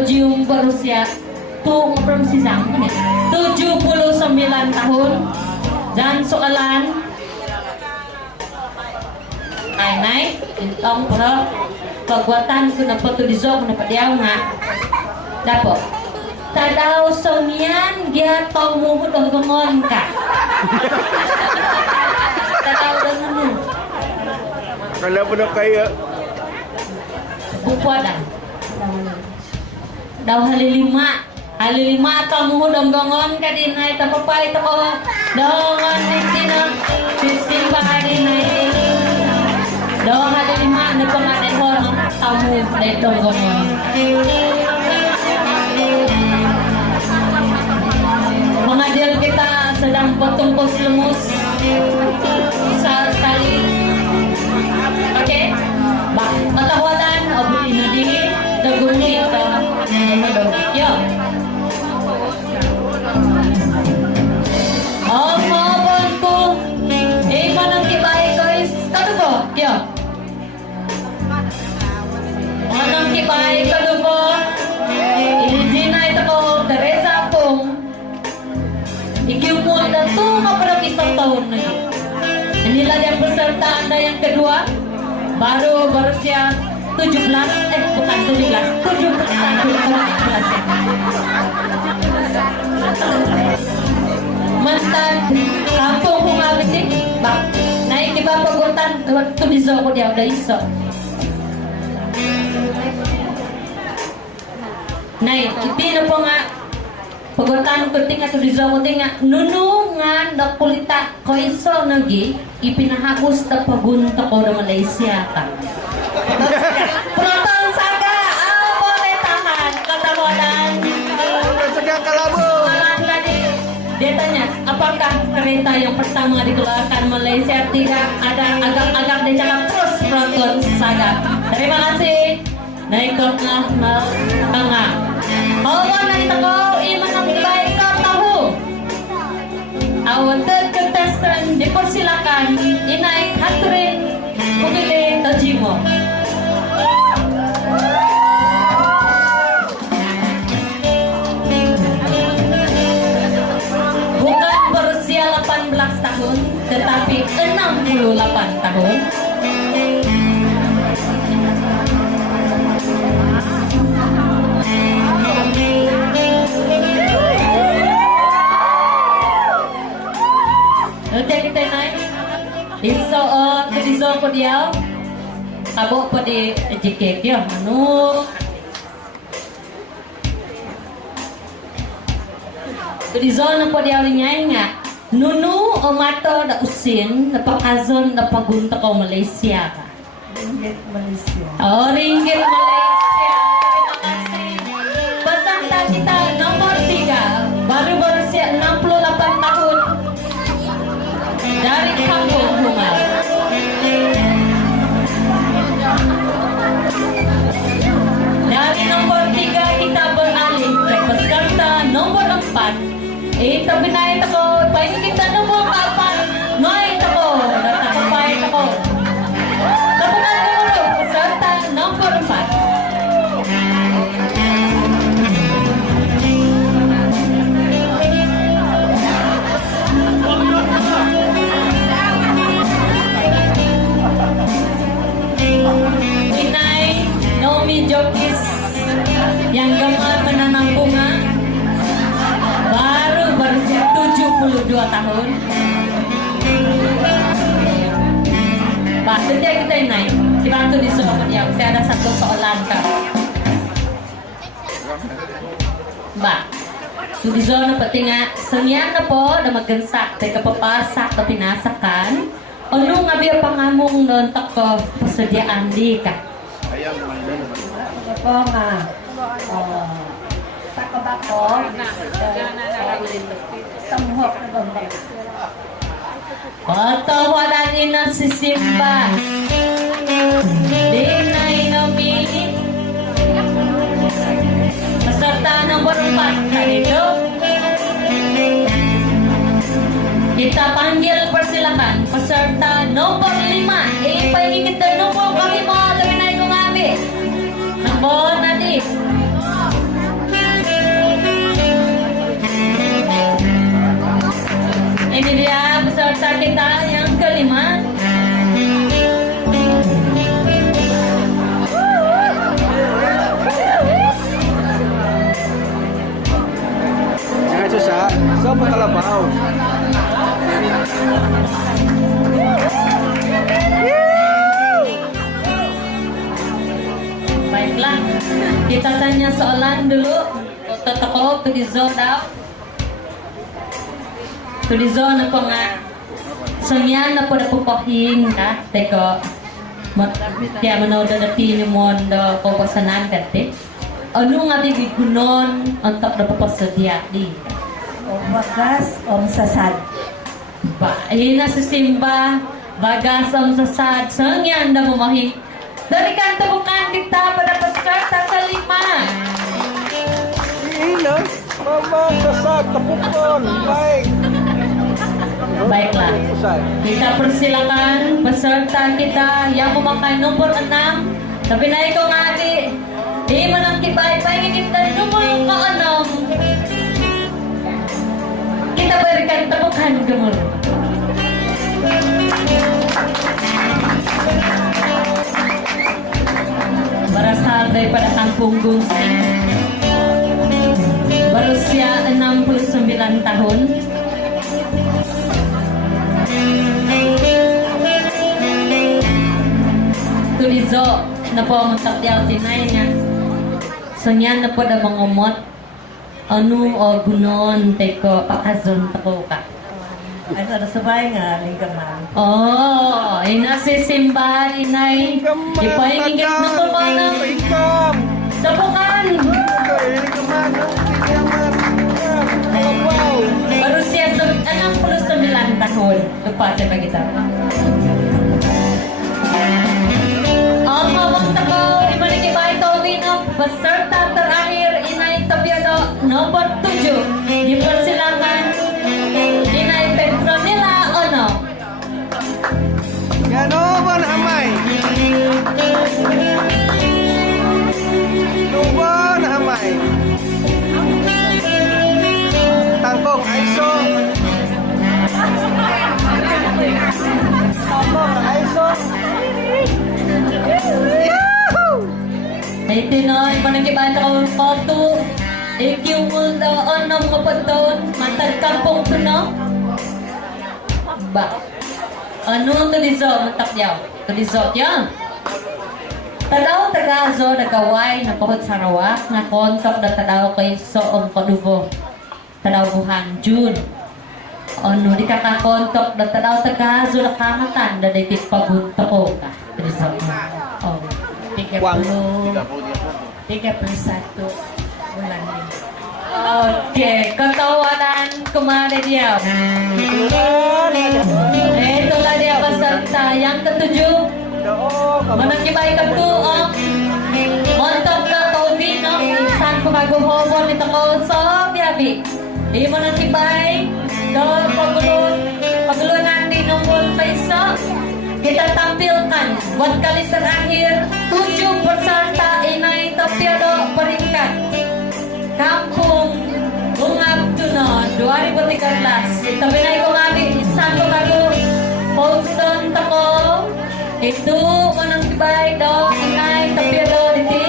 Belgium berusia tuh ngobrol si Zang ini 79 tahun dan soalan naik intong pro perbuatan kuna foto di zone kuna padiaw nga dapo tadaw sonian dia tong muhud ang gongon ka tadaw dengan Kalau pun kaya bupuadan daw halilima atau muhud ang gongon ka din ay tapapay to ko dongan din sistem ba din ay daw halilima na pangadehon tamu dari gongon mengadil kita sedang potong pos lemus besar sekali. Oke, ketahuan obu ini di daguni ke yo. Oh maafku, manang kibay guys, kado po, yo. Manang kibay kado po, Regina ito ko, Teresa pong. Ikiumul na ito kaparang isang taon na yun. Inilah yang peserta Anda yang kedua baru siya 17 bukan 17 mantan kampung hungawit din bak naik iba pagutan waktu bizo ko dia udah iso naik ipino po nga pagutan ko tinga to bizo ko tinga nunungan da kulita ko iso nagi ipinahagos na pagunta ko na Malaysia ka. Proton Saga, boleh tahan ketahuan. sedang kalabu. Dia tanya, apakah kereta yang pertama dikeluarkan Malaysia tidak ada agak-agak dicakap terus Proton Saga. Terima kasih. Naikotlah tengah. Awan na ito ko, iman ang baik ka tahu. Awan contestant dipersilakan inaik Catherine Pumili Tajimo. Bukan berusia 18 tahun tetapi 68 tahun. Nanti kita naik Iso ko dia Kabo po di ejikek ya Anu Kedizon po dia nyai nga Nunu o mato da usin na pakazon na pagunta ko Malaysia ka Ringgit Malaysia. Oh ringgit Malaysia. Terima kasih. Peserta kita nomor 3 baru berusia 68 tahun dari kampung Hungal. Dari nomor 3 kita beralih ke peserta nomor 4. Ito binayat ako, paano kita nomor 4? Noy ako, nakapapayat ako. Tapunan ko dulu, peserta nomor 4. Inay Naomi Jokis yang gemar menanam bunga baru berusia 72 tahun. Pak, setiap kita naik dibantu di sekolah dia. Saya ada satu soalan kak. Mbak, di zona petinga senian na po na magansak tay kapapasak na pinasakan. Ano nga biya pangamong noon tako pasadiaan di ka? Ayam mandan. Ako nga. Bako. Samhok na bambay. Patawalan ina si Simba. Dinay nomi. Peserta nomor 4 dito. Kita panggil persilakan peserta nomor 5. Ipahingit na nomor kami mo. Laminay kong abi. Nomor nadi. tanya soalan dulu. Totoo, tulizo daw. Tulizo na po nga. Sangyan na po na pupahing ka. Teko. Kaya manood na tini mo na papasanan kate. Ano nga bibigunon ang tak na papasadyati? O bagas o sasad. Ba, ayun na si Simba. Bagas ang sasad. Sangyan na pumahing. Dari kanta bukan kita pada peserta kelima. Ina, mama, sasad, tapukon, baik. Baiklah. Usay. Kita persilakan peserta kita yang memakai nomor 6. Tapi naik ko nga di menangkibay pengen kita nomor ke-6. Kita berikan tepukan gemuruh. Berasal daripada kampung Gungsing, berusia 69 tahun. Tulizo na po ang takyaw tinay niya. Sanyan na po na mangumot. Ano o gunon teko pakazon tako ka. Ay, sa sabay nga, linggaman. Oh, ina si Simba, inay. Ipaingigit na po ba na? Ikam. Tapukan! Ikaman. Kalabaw. Berusia 69 tahun. Lupa siya kita. Ang mawang tako, imaniki ba ito ng peserta terakhir inay Tobiado nomor 7. Dipersilakan inay Petronila Ono. Yan o, manamay. Nuban, hamay. Tangkong, aiso. Tangkong, aiso. Yahoo! Ito no, imaniki ba ito foto. Ikiumul daw ono mga paton. Matag kampong ito no. Ba. Ano ang tulizo? Matakyaw. Tulizo yan. Tadaw tagazo nagaway na pohod sa rawak na kontok na tadaw kay Soong Kaduvo. Tadaw buhang June. Ano di kakakontok na tadaw tagazo na kamatan na daitit pabunto ko ka. Tulizo. Oh. Wang. 31. Bulan din. Okay, ketawanan kemana dia? Itulah dia peserta yang ketujuh. Menangkibai ketujuh. Montok na Toby no, insan kumagumhobon nito ko so biabi. Di menangkibai do paguluan nanti nomor peso. Kita tampilkan buat kali terakhir 7 peserta inay Topiado peringkat Kampung Ungap Tuno 2013. Tapi na ko ngabi insan ko bago Poston tako itu menangkibay do inay Topiado diti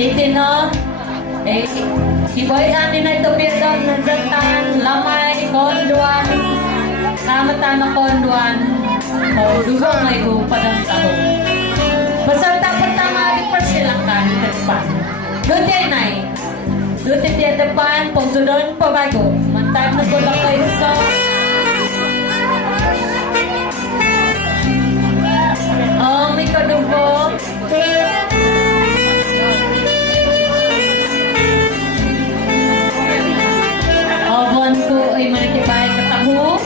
itino iboyan inay Topiado nanjatan lamay konduan tama-tama konduan dugong may padang taho. Peserta pertama dipersilakan ke depan. Duti nai, duti di depan, pungsudon pabago. Mantap na pula kayo so. Oh, may kadugo. Obon ko ay manikibay kataho.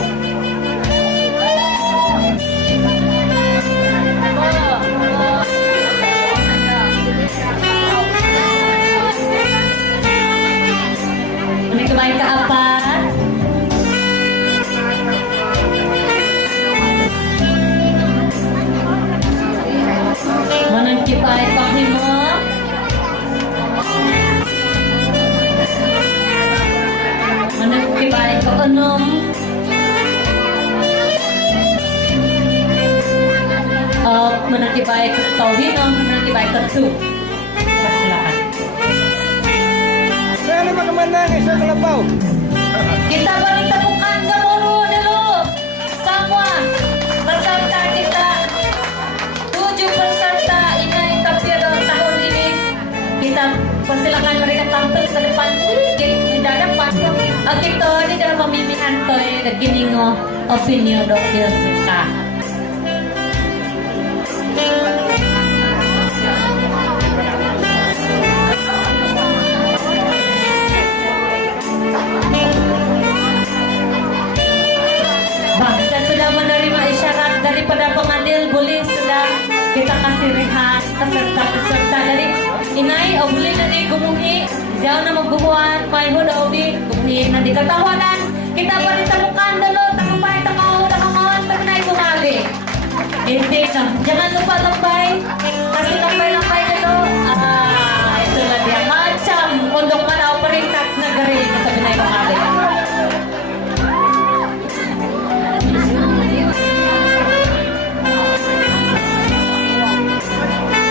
Manikibay ka apa? Manangkibay pahimo. Manangkibay ka unom. Manangkibay ka tawin o manangkibay ka tu. Silakan. Saan naman naman na isang kalabaw? Kita balik tepukan gemuruh dulu. Semua peserta kita 7 peserta inay Topiado tahun ini sila kan mereka tampil sa depan sedikit di dapat at ito di dalam pamimihan to nagkiningo opinion do suka. Bangsa sudah menerima isyarat daripada pengadil, boleh sudah kita kasih rehat peserta-peserta dari inay o boleh na di gumuhi daw na magbuhuan may ho daw di gumuhi na di katawanan kita pa rin tamukan dalo takapay takangon takanay gumali hindi na jangan lupa lambay kasi lambay